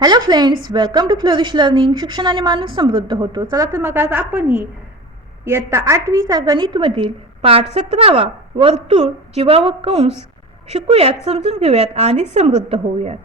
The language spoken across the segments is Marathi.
Hello friends, welcome to flourish learning. शिक्षणाने माणूस समृद्ध होतो. चला तर मग आज आपणही इयत्ता 8वीचा गणितमधील पाठ 17वा वर्तुळ, जीवा व कंस शिकूयात, समजून घेऊयात आणि समृद्ध होऊयात.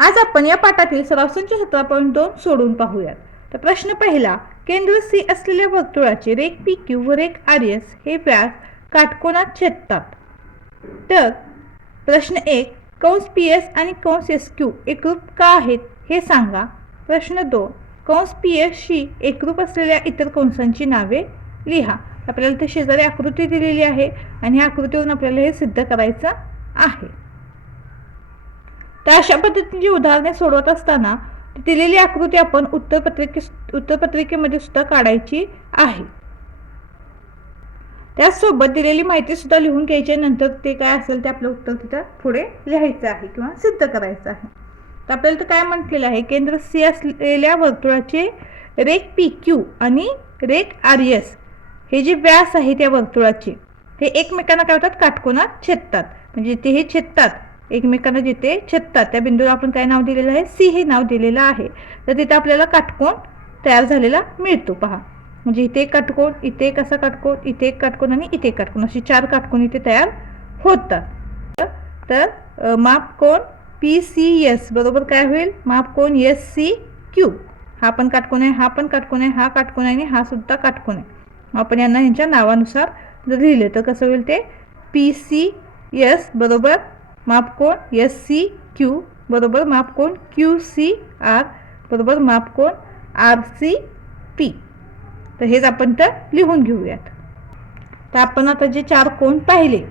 आज आपण या पाठातील सराव संच 17.2 सोडून पाहूयात. तर प्रश्न पहिला, केंद्र सी असलेल्या वर्तुळाचे रेघ पी क्यू व रेघ आर एस हे व्यास काटकोनात छेदतात. तर प्रश्न 1, कंस पी एस आणि कंस एस क्यू एकरूप का आहेत हे सांगा. प्रश्न 2, कंस पी एसशी एकरूप असलेल्या इतर कंसांची नावे लिहा. आपल्याला ते शेजारी आकृती दिलेली आहे आणि ह्या आकृतीवरून आपल्याला हे सिद्ध करायचं आहे. तर अशा पद्धतीची उदाहरणे सोडवत असताना दिलेली आकृती आपण उत्तरपत्रिकेमध्ये सुद्धा काढायची आहे. त्याचसोबत दिलेली माहिती सुद्धा लिहून घ्यायची, नंतर ते काय असेल ते आपलं उत्तर तिथं पुढे लिहायचं आहे किंवा सिद्ध करायचं आहे. तर आपल्याला तर काय म्हटलेलं आहे, केंद्र सी असलेल्या वर्तुळाचे रेघ पी क्यू आणि रेघ आर एस हे जे व्यास आहे त्या वर्तुळाचे हे एकमेकांना काय होतात, काटकोनात छेदतात. म्हणजे ते हे छेदतात एकमेकांना, जिथे छेदतात त्या बिंदूला आपण काय नाव दिलेलं आहे, सी हे नाव दिलेलं आहे. तर तिथे आपल्याला काटकोन तयार झालेला मिळतो. पहा, म्हणजे इथे एक काटकोन, इथे एक असा काटकोन, इथे एक काटकोन आणि इथे एक काटकोन, अशी 4 काटकोन इथे तयार होतात. तर मापकोन पी सी एस बरोबर काय होईल, मापकोन एस सी क्यू. हा पण काटकोन आहे, हा पण काटकोन आहे, हा काटकोन आहे आणि हा सुद्धा काटकोन आहे. आपण यांना यांच्या नावानुसार जर लिहिले तर कसं होईल, ते पी सी एस बरोबर मापकोन एस सी क्यू बरोबर मापकोन क्यू सी आर बरोबर मापकोन आर सी पी. तर हेच आपण तर लिहून घेऊयात. तर आपण आता जे 4 कोन पाहिले,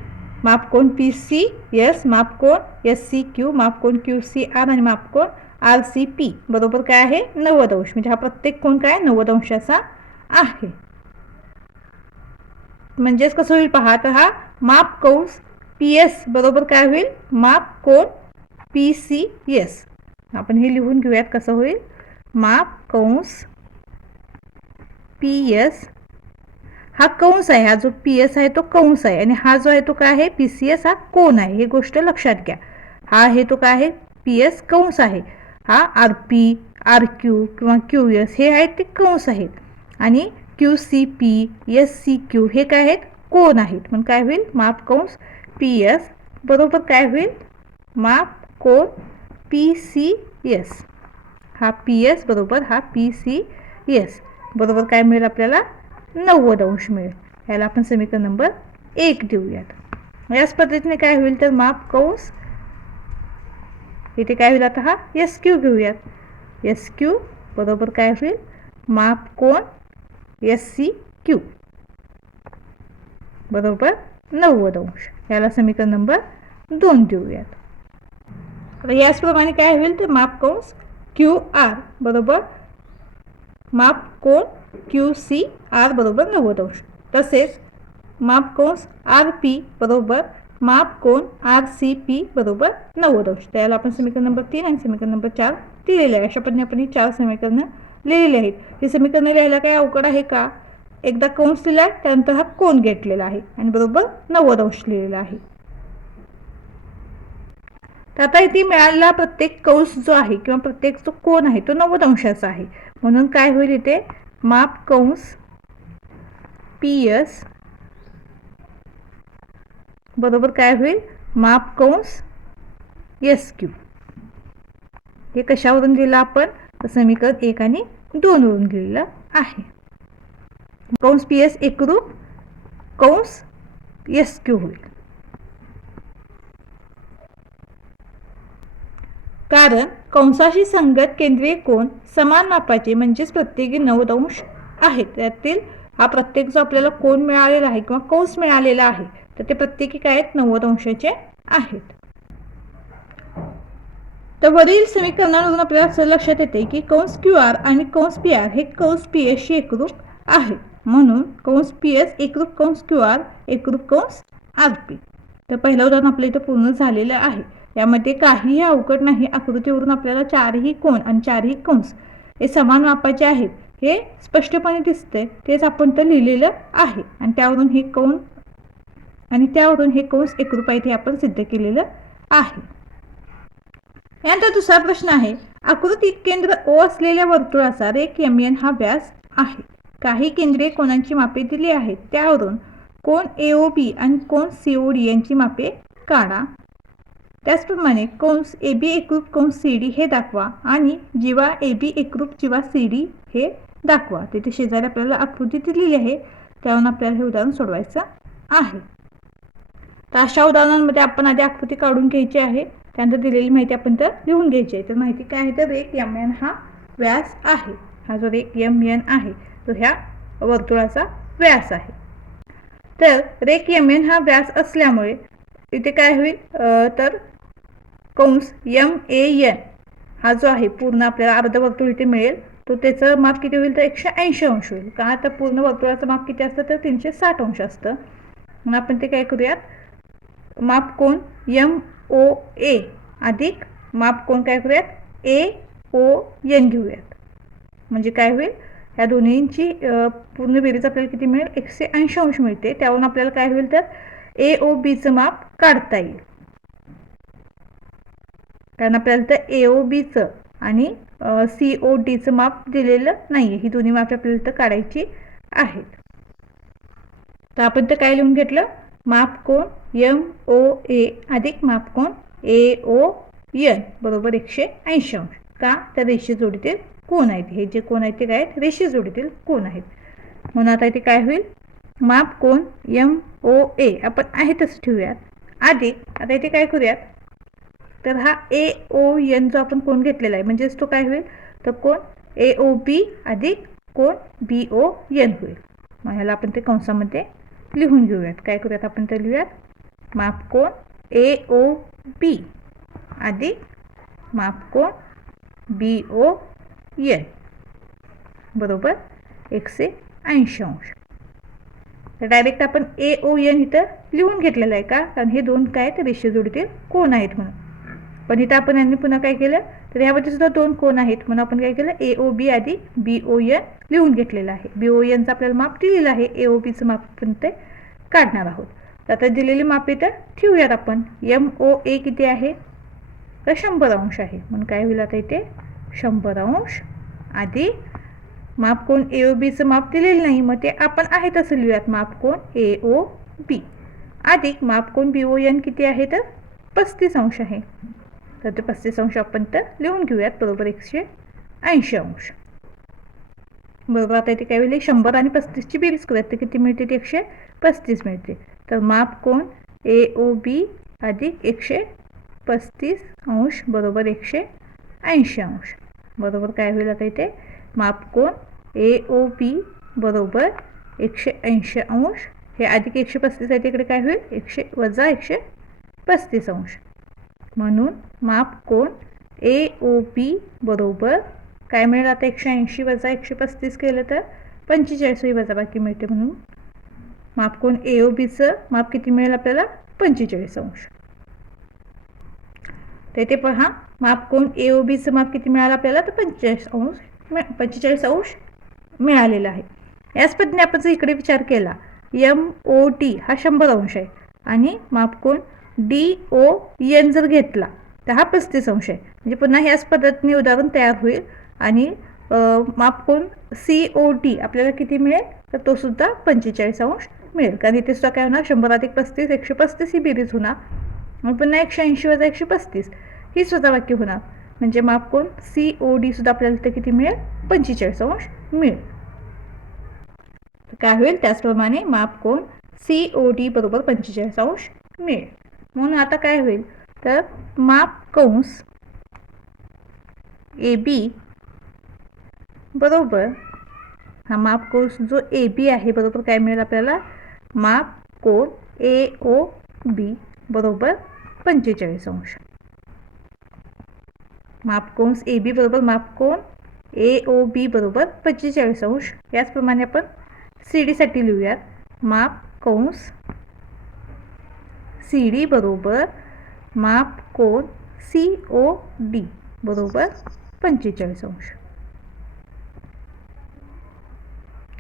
मापकोन पी सी एस, मापकोन एस सी क्यू, मापकोन क्यू सी आर आणि मापकोन आर सी पी बरोबर काय आहे, 90 अंश. म्हणजे हा प्रत्येक कोन काय 90 अंशाचा आहे. म्हणजेच कसं होईल पहा, तर हा माप कंस पी एस बरोबर काय होईल, माप कोन पी सी एस. आपण हे लिहून घेऊयात कसं होईल, माप कंस पी एस हा कंस आहे, हा जो पी एस आहे तो कंस आहे आणि हा जो आहे तो काय आहे, पी सी एस हा कोन आहे. हे गोष्ट लक्षात घ्या. हा आहे तो काय आहे, पी एस कंस आहे. हा आर पी, आर क्यू किंवा क्यू एस हे आहेत ते कंस आहेत आणि Q C P, S C Q हे काय आहेत, कोन आहेत. मग काय होईल, माप कंस पी एस बरोबर काय होईल, माप कोन पी सी एस. हा पी एस बरोबर हा पी सी एस बरोबर काय मिळेल आपल्याला, 90 अंश मिळेल. याला आपण समीकरण नंबर 1 देऊयात. याच पद्धतीने काय होईल, तर माप कंस इथे काय होईल, आता हा एस क्यू घेऊयात. एस क्यू बरोबर काय होईल, माप कोन एस सी क्यू बरोबर 90 अंश. याला समीकरण नंबर 2 देऊयात. आता याचप्रमाणे काय होईल, तर माप कंस क्यू आर बरोबर माप कोन क्यू सी आर बरोबर 90 अंश. तसेच माप कंस आर पी बरोबर माप कोन आर सी पी बरोबर 90 अंश. त्याला आपण समीकरण नंबर 3 आणि समीकरण नंबर 4 दिलेले आहे. अशा पद्धतीने आपण ही 4 समीकरणं लिहिलेली आहेत. ही समीकरणं लिहायला काय अवघड आहे का, एकदा कंस लिहिला त्यानंतर हा कोन घेतलेला आहे आणि बरोबर 90 अंश लिहिलेला आहे. तर आता इथे मिळालेला प्रत्येक कंस जो आहे किंवा प्रत्येक जो कोन आहे तो 90 अंशाचा आहे. म्हणून काय होईल, इथे माप कंस पी एस बरोबर काय होईल, माप कंस एस क्यू. हे कशावरून लिहिलं आपण, समीकरण 1 आणि 2 वरून लिहिलेलं आहे. कंस पी एस एकरूप कंस एस क्यू होईल. कारण कंसाशी संगत केंद्रीय कोन समान मापाचे म्हणजेच प्रत्येकी 90 अंश आहेत. त्यातील हा प्रत्येक जो आपल्याला कोन मिळालेला आहे किंवा कंस मिळालेला आहे तर ते प्रत्येकी काय आहेत, 90 अंशाचे आहेत. तर वरील समीकरणावरून आपल्याला असं लक्षात येते की कंस क्यू आर आणि कंस पी आर हे कंस पी एस शी एकरूप आहेत. म्हणून कंस पी एस एकरूप कंस क्यू आर एकरूप कंस आर पी. तर पहिलं उदाहरण आपलं इथं पूर्ण झालेलं आहे. यामध्ये काहीही अवघड नाही. आकृतीवरून आपल्याला 4ही कोन आणि 4ही कंस हे समान मापाचे आहेत हे स्पष्टपणे दिसते. तेच आपण तर लिहिलेलं आहे आणि त्यावरून हे कंस एकरूप आहेत हे आपण सिद्ध केलेलं आहे. यानंतर दुसरा प्रश्न आहे, आकृतीत केंद्र ओ असलेल्या वर्तुळाचा रेख MN हा व्यास आहे. काही केंद्रीय कोनांची मापे दिली आहेत. त्यावरून कोन AOB आणि कोन COD यांची मापे काढा. त्याचप्रमाणे कंस AB एकरूप कंस CD हे दाखवा आणि जीवा AB एकरूप जीवा CD हे दाखवा. तिथे शेजारी आपल्याला आकृती दिलेली आहे, त्यावरून आपल्याला हे उदाहरण सोडवायचं आहे. तर अशा उदाहरणांमध्ये आपण आधी आकृती काढून घ्यायची आहे, त्यानंतर दिलेली माहिती आपण तर लिहून घ्यायची आहे. तर माहिती काय आहे, तर रेख MN हा व्यास आहे. हा जो रेख MN आहे तो ह्या वर्तुळाचा व्यास आहे. तर रेख MN हा व्यास असल्यामुळे इथे काय होईल, तर कंस MAN हा जो आहे पूर्ण आपल्याला अर्धवर्तुळ इथे मिळेल, तो त्याचं माप किती होईल, तर 180 अंश होईल. का तर पूर्ण वर्तुळाचं माप किती असतं, तर 360 अंश असतं. मग आपण ते काय करूयात, माप कोन MOA अधिक माप कोन काय करूयात AON घेऊयात. म्हणजे काय होईल, या दोन्हींची पूर्ण बेरीज आपल्याला किती मिळेल, 180 अंश मिळते. त्यावरून आपल्याला काय होईल, तर AOBचं माप काढता येईल. कारण आपल्याला तर AOBचं आणि CODचं माप दिलेलं नाहीये. ही दोन्ही माप आपल्याला तर काढायची आहेत. तर आपण तर काय लिहून घेतलं, माप कोन MOA अधिक माप कोन AON बरोबर 180 अंश. का तर रेषे जोडीतील कोन आहेत. हे जे कोन आहेत ते काय आहेत, रेषे जोडीतील कोन आहेत. म्हणून आता इथे काय होईल, माप कोन MOA आपण आहे तसं ठेवूयात अधिक आता इथे काय करूयात, तर हा AON जो आपण कोन घेतलेला आहे म्हणजेच तो काय होईल, तर कोन AOB अधिक कोन BON होईल. मग ह्याला आपण ते कंसामध्ये लिहून घेऊयात. काय करूयात आपण ते लिहूयात, माप कोन AOB अधिक माप कोन BON बरोबर 180 अंश. तर डायरेक्ट आपण AON इथं लिहून घेतलेलं आहे. का कारण हे दोन काय आहेत, रेषे जोडीतील कोन आहेत म्हणून. पण इथं आपण यांनी पुन्हा काय केलं, तर ह्यामध्ये सुद्धा दोन कोन आहेत म्हणून आपण काय केलं, AOB आधी BON लिहून घेतलेलं आहे. BONचं आपल्याला माप दिलेलं आहे, AOBचं माप आपण ते काढणार आहोत. तर आता दिलेली मापे तर ठेवूयात आपण. MOA किती आहे, तर 100 अंश आहे. म्हणून काय होईल, आता इथे 100 अंश अधिक माप कोन AOBचं माप दिलेलं नाही, मग ते आपण आहे तसं लिहूयात, माप कोन AOB अधिक माप कोन BON किती आहे, तर 35 अंश आहे. तर ते 35 अंश आपण तर लिहून घेऊयात बरोबर 180 अंश बरोबर. आता इथे काय होईल, 100 आणि 35ची बेरीज करूयात, तर किती मिळते, ती 135 मिळते. तर माप कोन AOB अधिक 135 अंश बरोबर 180 अंश बरोबर काय होईल, आता इथे माप कोन AOB बरोबर 180 अंश, हे अधिक 135 आहे, तिकडे काय होईल वजा 135 अंश. म्हणून माप कोन AOB बरोबर काय मिळेल, आता 180 वजा 135 केलं तर 45 वजा बाकी मिळते. म्हणून माप कोन AOBचं माप किती मिळेल आपल्याला, 45 अंश. तर इथे पहा, माप कोन AOBचं माप किती मिळालं आपल्याला, तर 45 अंश मिळालेला आहे. याच पद्धतीने आपण जर इकडे विचार केला, MOD हा 100 अंश आहे आणि माप कोन DON जर घेतला तर हा 35 अंश आहे. म्हणजे पुन्हा ह्याच पद्धतीने उदाहरण तयार होईल. आणि माप कोन COD आपल्याला किती मिळेल, तर तो सुद्धा 45 अंश मिळेल. कारण इथे सुद्धा काय होणार, 100 अधिक 35 135 ही बेरीज होणार. मग पुन्हा 180 वजा 135 ही सुद्धा वाक्य होणार. म्हणजे माप कोन COD सुद्धा आपल्याला इथे किती मिळेल, 45 अंश मिळेल. काय होईल, त्याचप्रमाणे माप कोन COD बरोबर 45 अंश मिळेल. म्हणून आता काय होईल, तर माप कंस AB बरोबर हा माप कंस जो AB आहे बरोबर काय मिळेल आपल्याला, माप कोन AOB बरोबर 45 अंश. माप कंस AB बरोबर माप कोन AOB बरोबर 45 अंश. याचप्रमाणे आपण CD साठी लिहूयात, माप कंस CD बरोबर माप कोन COD बरोबर 45 अंश.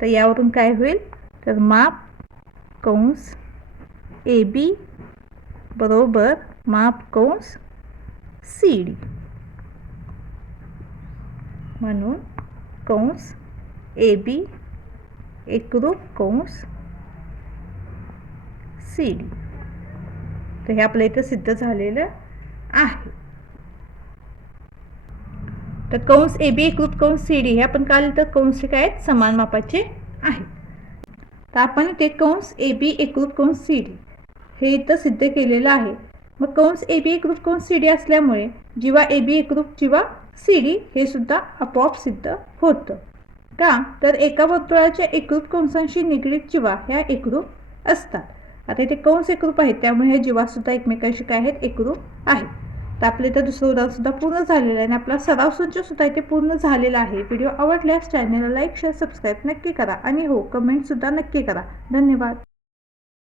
तर यावरून काय होईल, तर माप कंस AB बरोबर माप कंस CD म्हणून कंस AB एकरूप कंस CD. तर हे आपल्या इथं सिद्ध झालेलं आहे. तर कंस AB एकरूप कंस CD हे आपण काल तर कंस काय आहेत समान मापाचे आहेत. तर आपण इथे कंस AB एकरूप कंस CD हे इथं सिद्ध केलेलं आहे. मग कंस AB एकरूप कंस CD असल्यामुळे जीवा AB एकरूप जीवा CD हे सुद्धा आपोआप सिद्ध होतं. का तर एका वर्तुळाच्या एकरूप कंसांशी निगडीत जीवा ह्या एकरूप असतात. आता इथे कंस एकरूप आहेत त्यामुळे हे जीवा सुद्धा एकमेकांशी काय आहेत एकरूप आहेत. तर आपलं इथं दुसरं उदाहरण सुद्धा पूर्ण झालेलं आहे आणि आपला सराव संच सुद्धा इथे पूर्ण झालेला आहे. व्हिडिओ आवडल्यास चॅनलला लाईक शेअर सबस्क्राईब नक्की करा आणि हो कमेंट सुद्धा नक्की करा. धन्यवाद.